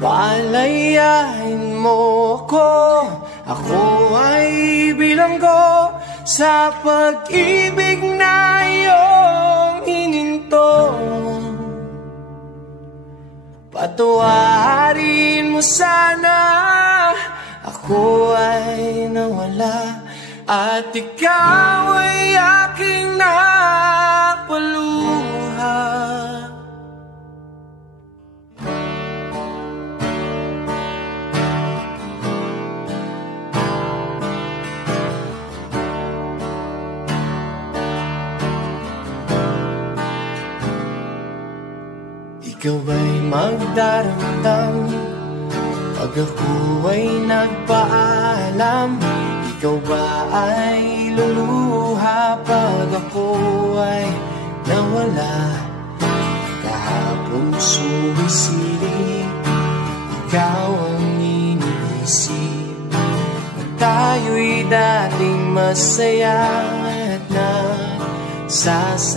Palayain mo ako, ako ay bilanggo sa pag-ibig na iyong hininto. Patawarin mo sana, ako ay nawala at ikaw ay aking napaluha. Ikaw ay magdaramdam pag ako ay nagpaalam. Ikaw ba ay luluha pag ako ay nawala? Kahapon sumisilip, ikaw ang iniisip, at tayo'y dating masaya at nagsasama.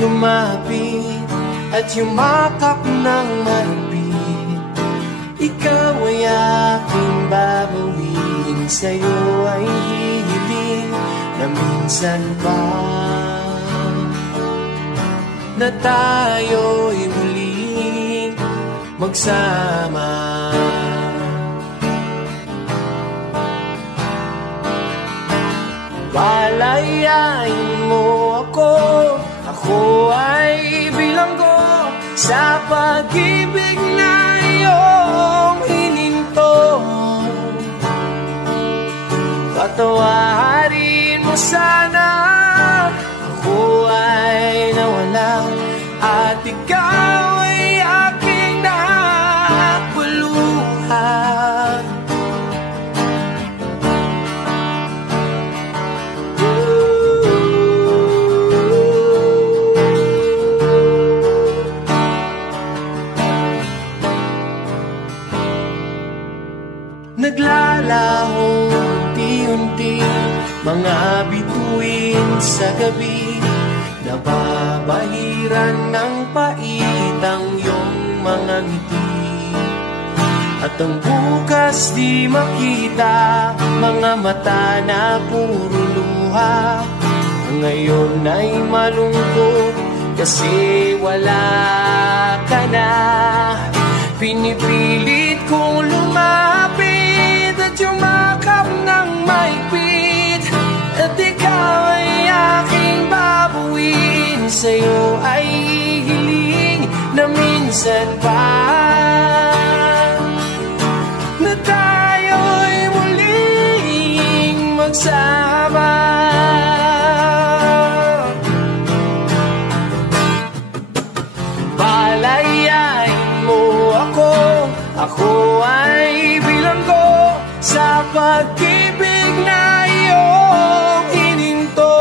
Lumapit at yumakap ng mahigpit. Ikaw ay aking babawin, sa'yo ay hihiling na minsan pa na tayo'y muling magsama. Palayain mo ako, ako ay bilanggo sa pag-ibig na iyong hininto. Patawarin mo sana, ako ay nawala at ikaw ay aking napaluha. Naglalaho unti-unti mga bituin sa gabi, nababahiran ng pait ang iyong mga ngiti. At ang bukas di makita, mga mata na puro luha. Ngayon ay malungkot kasi wala ka na. Pinipilit kong lumapit at yumakap ng maigpit, at ikaw ay aking babuin, sa'yo ay hihiling na minsan pa na tayo'y muling magsama. Palayain mo ako, ako ay bilanggo sa pag-ibig na iyong hininto.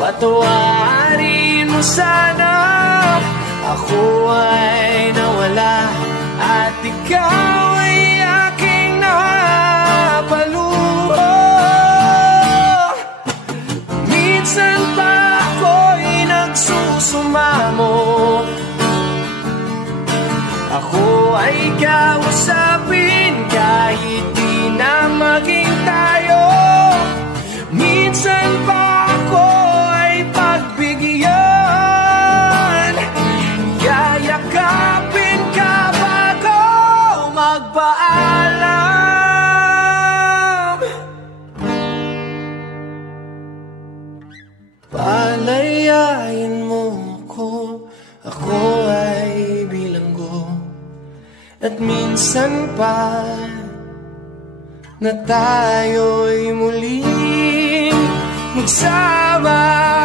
Patawarin mo sana, ako ay nawala at ikaw ay aking napaluha. Minsan pa ako'y nagsusumamo, ako ay kausapin kahit di na maging tayo. Minsan pa ako ay pagbigyan, yayakapin ka bago magpaalam. Palayain mo ako ay bilanggo, at minsan pa na tayo'y muling magsama.